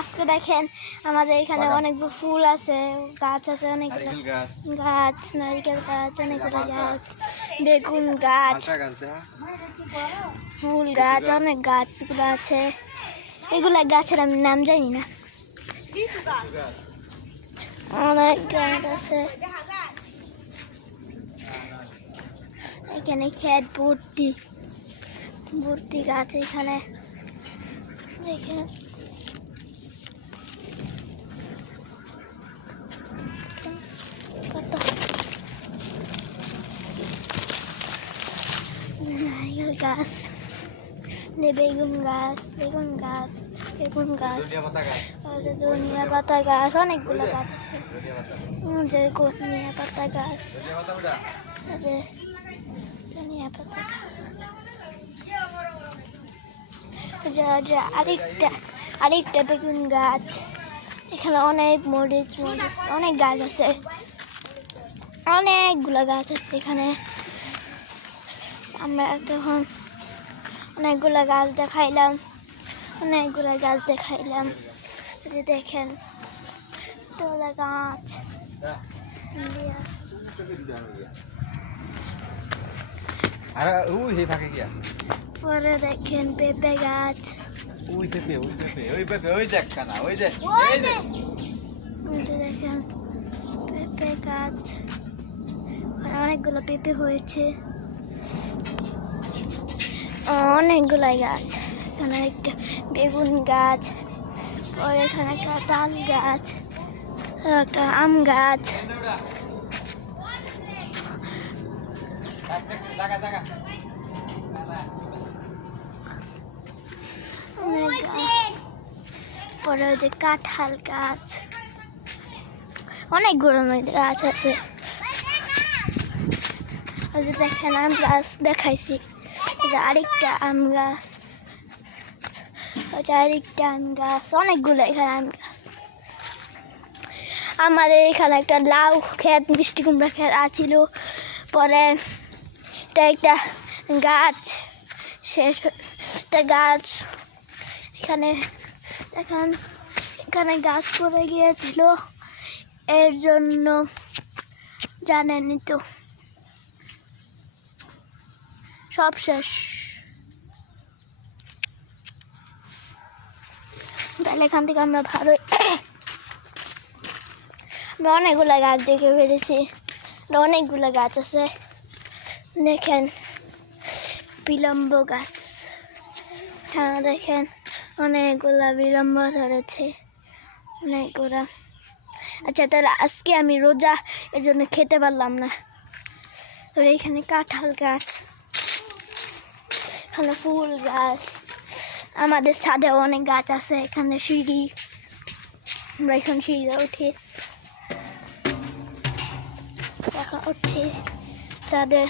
আজকে দেখেন আমাদের এখানে অনেকগুলো ফুল আছে, গাছ আছে, অনেকগুলো গাছ, নারিকেল গাছ, অনেকগুলো গাছ, বেগুন গাছ, ফুল গাছ, অনেক গাছগুলো আছে। এগুলা গাছের আমি নাম জানি না। অনেক গাছ আছে এখানে, ক্ষেত ভর্তি ভর্তি গাছ এখানে দেখেন। নারিকেল গাছ, বেগুন গাছ, বেগুন গাছ, বেগুন গাছ, ধনিয়া পাতা গাছ, অনেকগুলো গাছ আছে। ধনিয়া পাতা গাছ, ধনিয়া পাতা আরেকটা বেগুন গাছ। এখানে অনেক মরিচ অনেক গাছ আছে, অনেকগুলো গাছ আছে এখানে। আমরা তখন অনেকগুলো গাছ দেখাইলাম, দেখেন তোলা গাছ। পরে দেখেন পেঁপে গাছ, দেখেন পেঁপে গাছ, অনেকগুলো পেঁপে হয়েছে, অনেকগুলো গাছ। এখানে একটা বেগুন গাছ, আর এখানে একটা তাল গাছ, একটা আম গাছ, পরে যে কাঁঠাল গাছ, অনেকগুলো গাছ আছে। ওই যে দেখেন আম গাছ দেখাইছি, আরেকটা আম গাছ, আরেকটা আম গাছ, অনেকগুলো এখানে আম গাছ। আমাদের এখানে একটা লাউ ক্ষেত, মিষ্টি কুমড়া ক্ষেত আছিল। পরে এটা একটা গাছ, শেষ একটা গাছ এখানে এখন, এখানে গাছ পড়ে গিয়েছিল, এর জন্য জানেনই তো সব শেষ। তাহলে এখান থেকে আমরা ভালোই অনেকগুলো গাছ দেখে ফেলেছি, অনেকগুলো গাছ আছে। দেখেন বিলম্ব গাছ, হ্যাঁ দেখেন অনেকগুলা বিলম্ব ধরেছে, অনেকগুলা। আচ্ছা তাহলে আজকে আমি রোজা, এর জন্য খেতে পারলাম না। তোর এখানে কাঁঠাল গাছ, এখানে ফুল গাছ, আমাদের ছাদে অনেক গাছ আছে। এখানে সিঁড়ি, আমরা এখানে সিঁড়িতে উঠি, এখন উঠছি ছাদে।